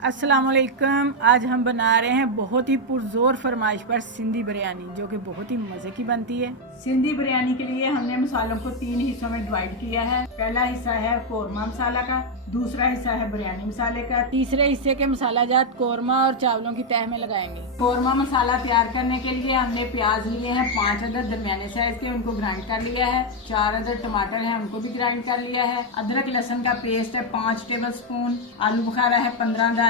अस्सलाम वालेकुम। आज हम बना रहे हैं बहुत ही पुरजोर फरमाइश पर सिंधी बिरयानी, जो कि बहुत ही मज़े की बनती है। सिंधी बिरयानी के लिए हमने मसालों को 3 हिस्सों में डिवाइड किया है। पहला हिस्सा है कोरमा मसाला का, दूसरा हिस्सा है बिरयानी मसाले का, तीसरे हिस्से के मसाला जात कोरमा और चावलों की तह में लगाएंगे। कोरमा मसाला तैयार करने के लिए हमने प्याज लिए हैं 5 अदद दरमियाने साइज के, उनको ग्राइंड कर लिया है। 4 अदद टमाटर हैं, उनको भी ग्राइंड कर लिया है। अदरक लहसुन का पेस्ट है 5 टेबल स्पून। आलू बुखारा है 15 दाने।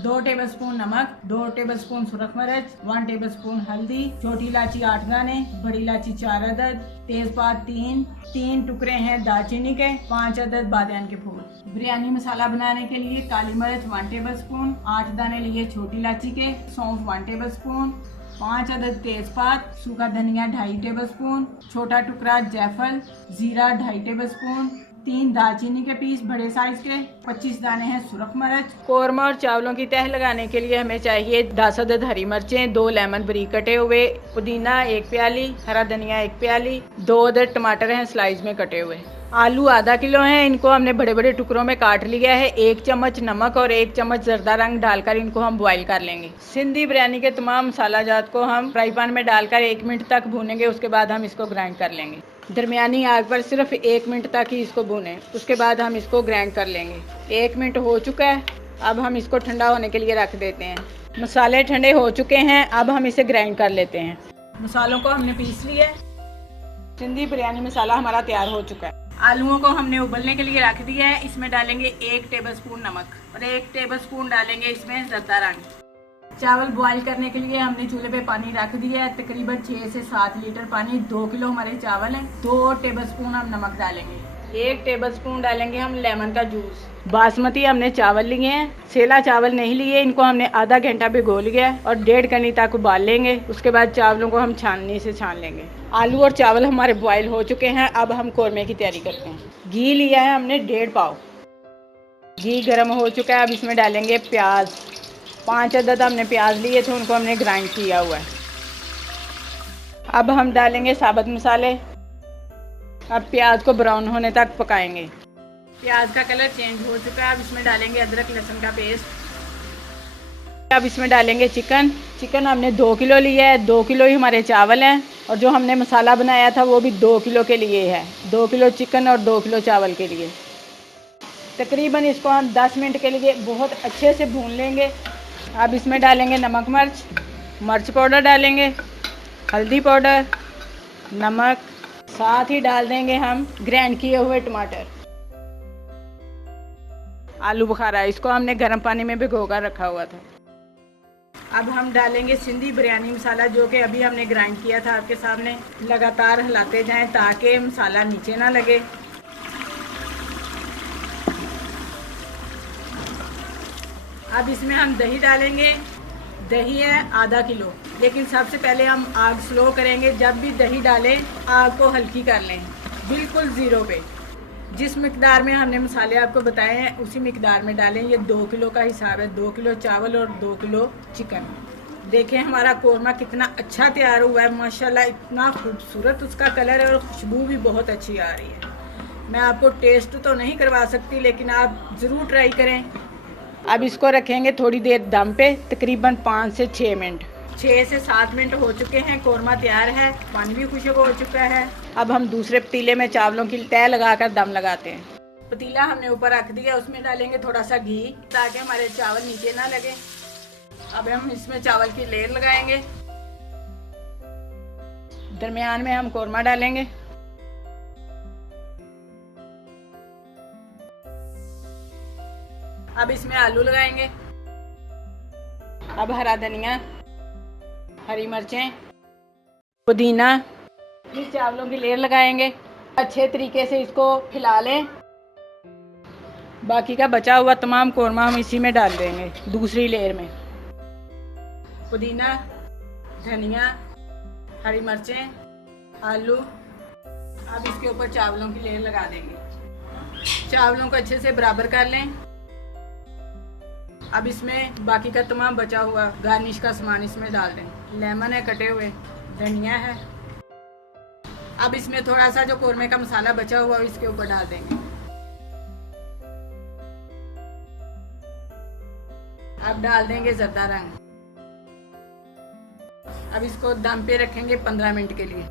2 टेबल स्पून नमक, 2 टेबल स्पून सुरख मिर्च, 1 टेबल स्पून हल्दी, छोटी इलायची 8 दाने, बड़ी इलायची 4 अदद, तेजपात 3 टुकड़े हैं दालचीनी के, 5 अदद बादियान के फूल। बिरयानी मसाला बनाने के लिए काली मिर्च 1 टेबल स्पून, 8 दाने लिए छोटी इलायची के, सौंफ 1 टेबल स्पून, 5 अदद तेजपात, सूखा धनिया 2.5 टेबल स्पून, छोटा टुकड़ा जायफल, जीरा 2.5 टेबल स्पून, 3 दालचीनी के पीस बड़े साइज के, 25 दाने हैं सुरख मिर्च। कोरमा और चावलों की तह लगाने के लिए हमें चाहिए 10 अदद हरी मिर्चें, 2 लेमन बारीक कटे हुए, पुदीना 1 प्याली, हरा धनिया 1 प्याली, 2 अदद टमाटर हैं स्लाइस में कटे हुए। आलू आधा किलो हैं, इनको हमने बड़े बड़े टुकड़ों में काट लिया है। 1 चम्मच नमक और 1 चम्मच जर्दा रंग डालकर इनको हम बॉईल कर लेंगे। सिंधी बिरयानी के तमाम मसाला जात को हम फ्राई पैन में डालकर 1 मिनट तक भूनेंगे, उसके बाद हम इसको ग्राइंड कर लेंगे। दरमियानी आग पर सिर्फ 1 मिनट तक ही इसको भूनें, उसके बाद हम इसको ग्राइंड कर लेंगे। 1 मिनट हो चुका है, अब हम इसको ठंडा होने के लिए रख देते हैं। मसाले ठंडे हो चुके हैं, अब हम इसे ग्राइंड कर लेते हैं। मसालों को हमने पीस लिया है। सिंधी बिरयानी मसाला हमारा तैयार हो चुका है। आलूओं को हमने उबलने के लिए रख दिया है। इसमें डालेंगे 1 टेबल स्पून नमक और 1 टेबल स्पून डालेंगे इसमें जर्दा रंग। चावल बॉईल करने के लिए हमने चूल्हे पे पानी रख दिया है, तकरीबन 6 से 7 लीटर पानी। 2 किलो हमारे चावल हैं। 2 टेबल स्पून हम नमक डालेंगे। 1 टेबल स्पून डालेंगे हम लेमन का जूस। बासमती हमने चावल लिए हैं, सेला चावल नहीं लिए। इनको हमने आधा घंटा भिगो लिया है और 1.5 कनी तक उबाल लेंगे। उसके बाद चावलों को हम छाननी से छान लेंगे। आलू और चावल हमारे बॉईल हो चुके हैं, अब हम कोरमे की तैयारी करते हैं। घी लिया है हमने 1.5 पाव। घी गर्म हो चुका है, अब इसमें डालेंगे प्याज। 5 अदद हमने प्याज लिए थे, उनको हमने ग्राइंड किया हुआ है। अब हम डालेंगे साबुत मसाले। अब प्याज को ब्राउन होने तक पकाएंगे। प्याज का कलर चेंज हो चुका है, अब इसमें डालेंगे अदरक लहसुन का पेस्ट। अब इसमें डालेंगे चिकन हमने 2 किलो लिया है। 2 किलो ही हमारे चावल हैं और जो हमने मसाला बनाया था वो भी 2 किलो के लिए है। 2 किलो चिकन और 2 किलो चावल के लिए। तकरीबन इसको हम 10 मिनट के लिए बहुत अच्छे से भून लेंगे। अब इसमें डालेंगे नमक मिर्च पाउडर डालेंगे, हल्दी पाउडर, नमक, साथ ही डाल देंगे हम ग्राइंड किए हुए टमाटर। आलू बुखारा, इसको हमने गर्म पानी में भिगो कर रखा हुआ था। अब हम डालेंगे सिंधी बिरयानी मसाला, जो कि अभी हमने ग्राइंड किया था आपके सामने। लगातार हिलाते जाएं ताकि मसाला नीचे ना लगे। अब इसमें हम दही डालेंगे। दही है आधा किलो, लेकिन सबसे पहले हम आग स्लो करेंगे। जब भी दही डालें आग को हल्की कर लें, बिल्कुल ज़ीरो पे। जिस मिकदार में हमने मसाले आपको बताए हैं उसी मिकदार में डालें। ये 2 किलो का हिसाब है, 2 किलो चावल और 2 किलो चिकन। देखें हमारा कोरमा कितना अच्छा तैयार हुआ है, माशाल्लाह। इतना खूबसूरत उसका कलर है और खुशबू भी बहुत अच्छी आ रही है। मैं आपको टेस्ट तो नहीं करवा सकती, लेकिन आप ज़रूर ट्राई करें। अब इसको रखेंगे थोड़ी देर दम पे, तकरीबन 5 से 6 मिनट। 6 से 7 मिनट हो चुके हैं, कोरमा तैयार है, पानी भी खुश्क हो चुका है। अब हम दूसरे पतीले में चावलों की तह लगाकर दम लगाते हैं। पतीला हमने ऊपर रख दिया, उसमें डालेंगे थोड़ा सा घी ताकि हमारे चावल नीचे ना लगे। अब हम इसमें चावल की लेयर लगाएंगे। दरमियान में हम कोरमा डालेंगे। अब इसमें आलू लगाएंगे। अब हरा धनिया, हरी मिर्चें, पुदीना, इस चावलों की लेयर लगाएंगे। अच्छे तरीके से इसको फैला लें। बाकी का बचा हुआ तमाम कोरमा हम इसी में डाल देंगे, दूसरी लेयर में। पुदीना, धनिया, हरी मिर्चें, आलू। अब इसके ऊपर चावलों की लेयर लगा देंगे। चावलों को अच्छे से बराबर कर लें। अब इसमें बाकी का तमाम बचा हुआ गार्निश का सामान इसमें डाल दें। लेमन है कटे हुए, धनिया है। अब इसमें थोड़ा सा जो कोरमे का मसाला बचा हुआ इसके ऊपर डाल देंगे। अब डाल देंगे जर्दा रंग। अब इसको दम पे रखेंगे 15 मिनट के लिए।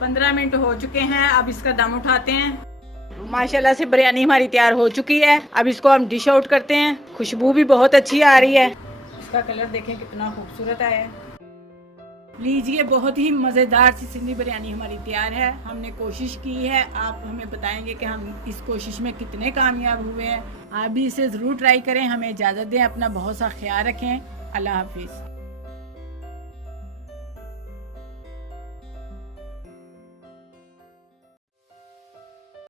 15 मिनट हो चुके हैं, अब इसका दम उठाते हैं। माशाल्लाह से बिरयानी हमारी तैयार हो चुकी है। अब इसको हम डिश आउट करते हैं। खुशबू भी बहुत अच्छी आ रही है। इसका कलर देखें कितना खूबसूरत आया है। लीजिए, बहुत ही मज़ेदार सी सिंधी बिरयानी हमारी तैयार है। हमने कोशिश की है, आप हमें बताएंगे कि हम इस कोशिश में कितने कामयाब हुए हैं। आप भी इसे ज़रूर ट्राई करें। हमें इजाज़त दें, अपना बहुत सा ख्याल रखें। अल्लाह हाफिज़।